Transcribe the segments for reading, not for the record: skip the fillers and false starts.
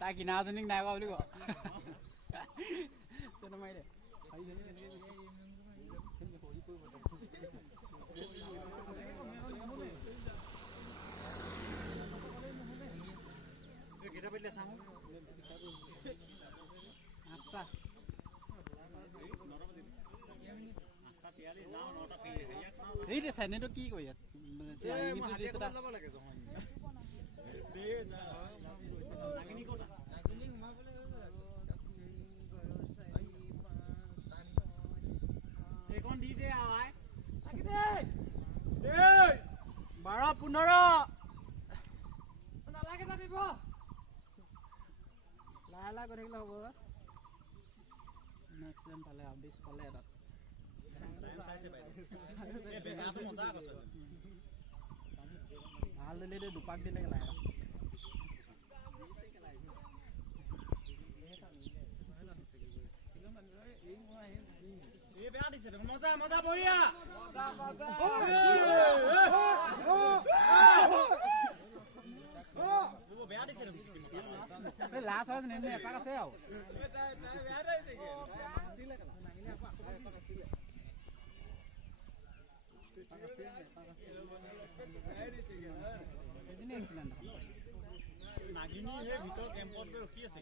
তাই কিনাজনীক নাই কোৱা বুলি কোৱা মাৰি দে কেইটা পাতিলে চাওঁ 8টা এই যে চাইনেটো কি কৰি ইয়াত এইখন দি দে আই 12-15 নালাগে দিব লাহে লাহে কৰি থাকিলে হ'ব নেক্সট পালে 20 পালে এটা ভাল দিলে দুপাক দিলে লাহে বেয়া দিছে মজা মজা বঢ়িয়া বেয়া দিছে লাষ্ট হয় নেনে এপাক আছে আৰু নাগিনী সেই ভিতৰ কেম্পত ৰখি আছে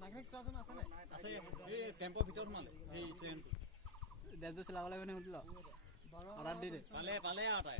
নাগিনীক চোৱাচোন আছে নে আছে এই কেম্পৰ ভিতৰত সোমালে এই ট্ৰেইনটো দেজো চলাব লাগিব নে সুধিল অৰ্ডাৰ দি দে পালে আৰু তাই